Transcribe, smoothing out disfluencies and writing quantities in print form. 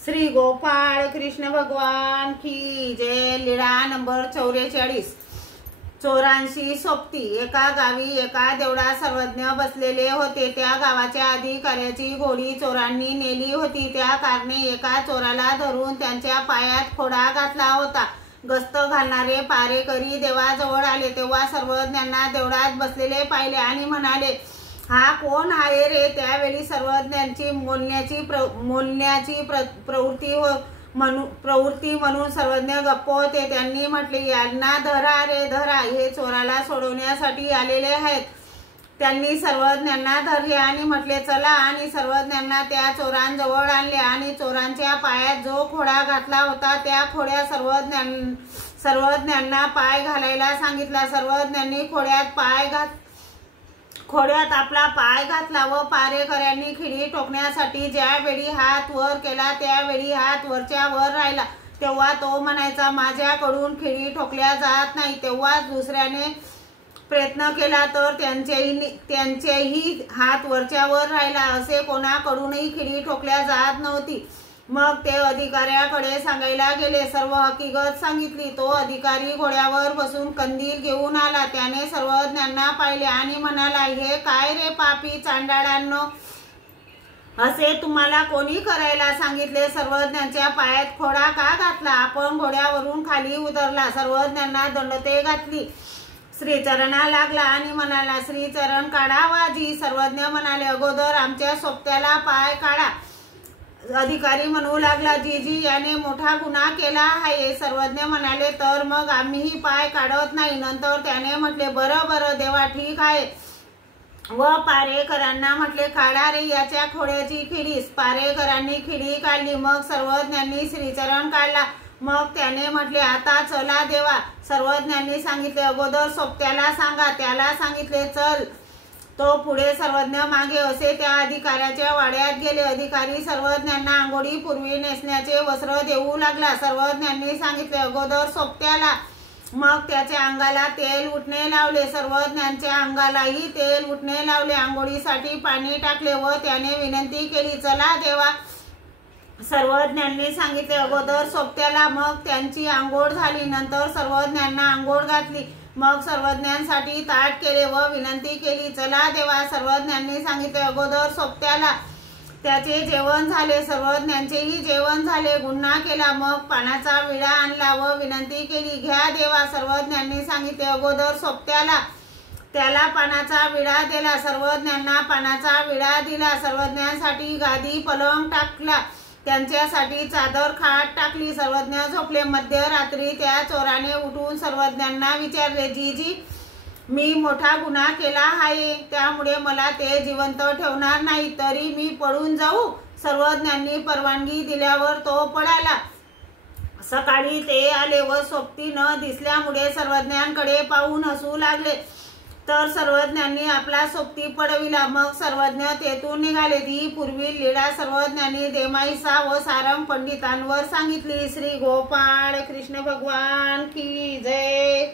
श्री गोपाळ कृष्ण भगवान की जय। लीळा नंबर 44। चोरांशी सोबती। एका गावी एका देवळात सर्वज्ञ बसलेले होते। त्या गावाच्या अधिकाऱ्याची घोडी चोरांनी नेली होती। त्या कारणे एका चोराला धरून त्यांच्या पायात खोडा घातला होता। गस्त घालणारे पारेकरी देवाजवळ आले तेव्हा सर्वज्ञांना देवळात बसलेले पाहिले आणि म्हणाले, हा कोण आहे रे? त्यावेळी सर्वज्ञांची मोलण्याची प्रवृत्ती म्हणून सर्वज्ञ गप्प होते। त्यांनी म्हटले, यांना धरा रे धरा, हे चोराला सोडवण्यासाठी आलेले आहेत। त्यांनी सर्वज्ञांना धरले आणि म्हटले, चला, आणि सर्वज्ञांना त्या चोरांजवळ आणले आणि चोरांच्या पायात जो खोडा घातला होता त्या खोड्यात सर्वज्ञांना पाय घालायला सांगितला। सर्वज्ञांनी खोड्यात आपला पाय घातला व पारेकऱ्यांनी खिडी ठोकण्यासाठी ज्यावेळी हात वर केला त्यावेळी हात वरच्या वर राहिला। तेव्हा तो म्हणायचा, माझ्याकडून खिडी ठोकल्या जात नाही। तेव्हा दुसऱ्याने प्रयत्न केला तर त्यांचेही हात वरच्या वर राहिला। असे कोणाकडूनही खिडी ठोकल्या जात नव्हती। मग ते अधिकाऱ्याकडे सांगायला गेले। सर्व हकीकत सांगितली। तो अधिकारी घोड्यावर बसून कंदील घेऊन आला। त्याने सर्वज्ञांना पाहिले आणि म्हणाला, हे काय रे पापी चांडाळांनो, असे तुम्हाला कोणी करायला सांगितले? सर्वज्ञांच्या पायात खोडा का घातला? आपण घोड्यावरून खाली उतरला। सर्वज्ञांना दंडते घातली। श्रीचरणा लागला आणि म्हणाला, श्रीचरण काढा वाजी। सर्वज्ञ म्हणाले, अगोदर आमच्या सोबत्याला पाय काढा। अधिकारी म्हणू लागला, जीजी याने मोठा गुन्हा केला आहे। सर्वज्ञ म्हणाले, तर मग आम्हीही पाय काढत नाही। नंतर त्याने म्हटले, बरं देवा, ठीक आहे। व पारेकरांना म्हटले, काढा रे याच्या खोड्याची खिडी। पारेकरांनी खिडी काढली। मग सर्वज्ञांनी श्रीचरण काढला। मग त्याने म्हटले, आता चला देवा। सर्वज्ञांनी सांगितले, अगोदर सोबत्याला सांगा। त्याला सांगितले, चल। तो पुढे, सर्वज्ञ मागे। असे त्या अधिकाऱ्याच्या वाड्यात गेले। अधिकारी सर्वज्ञांना आंघोळीपूर्वी नेसण्याचे वस्त्र देऊ लागला। सर्वज्ञांनी सांगितले, अगोदर सोबत्याला। मग त्याच्या अंगाला तेल उठणे लावले। सर्वज्ञांच्या अंगालाही तेल उठणे लावले। आंघोळीसाठी पाणी टाकले व त्याने विनंती केली, चला देवा। सर्वज्ञांनी सांगितले, अगोदर सोबत्याला। मग त्यांची आंघोळ झाली। नंतर सर्वज्ञांना आंघोळ घातली। मग सर्वज्ञांसाठी ताट केले व विनंती केली, चला देवा। सर्वज्ञांनी सांगितले, अगोदर सोबत्याला। त्याचे जेवण झाले। सर्वज्ञांचेही जेवण झाले। गुन्हा केला। मग पानाचा विडा आणला व विनंती केली, घ्या देवा। सर्वज्ञांनी सांगितले, अगोदर सोबत्याला। त्याला पानाचा विडा दिला। सर्वज्ञांना पानाचा विडा दिला। सर्वज्ञांसाठी गादी पलंग टाकला। त्यांच्यासाठी चादर खाट टाकली। सर्वज्ञ झोपले। मध्यरात्री त्या चोराने उठून सर्वज्ञांना विचारले, जीजी, मी मोठा गुन्हा केला आहे, त्यामुळे मला ते जिवंत ठेवणार नाही, तरी मी पळून जाऊ? सर्वज्ञांनी परवानगी दिल्यावर तो पळाला। सकाळी ते आले व सोबती न दिसल्यामुळे सर्वज्ञांकडे पाहून हसू लागले। तर सर्वज्ञांनी आपला सोबती पळविला। मग सर्वज्ञ तेथून निघाले। ही पूर्वी लीळा सर्वज्ञांनी देमाईसा व सारंग पंडितांवर सांगितली। श्री गोपाळ कृष्ण भगवान की जय।